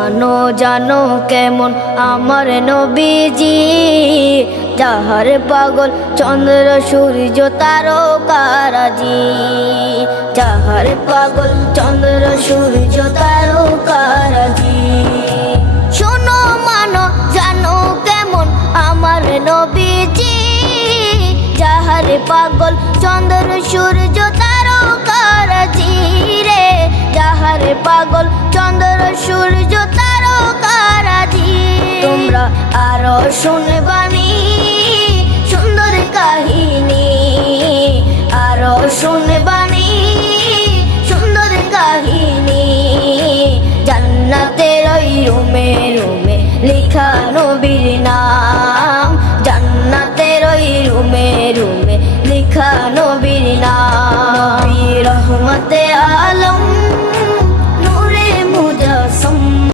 মানো জানো কেমন আমার নবীজি, যাহার পাগল চন্দ্র সূর্য তারকারাজি, যাহার পাগল চন্দ্র সূর্য তারকারাজি। শোনো মানো জানো কেমন আমার নবীজি, যাহার পাগল চন্দ্র সূর্য তারকারাজি রে, যাহার পাগল চন্দ্র সূর্য তারকারাজি। তোমরা আরো শুনবানি সুন্দর কাহিনী, আরো শুনবানি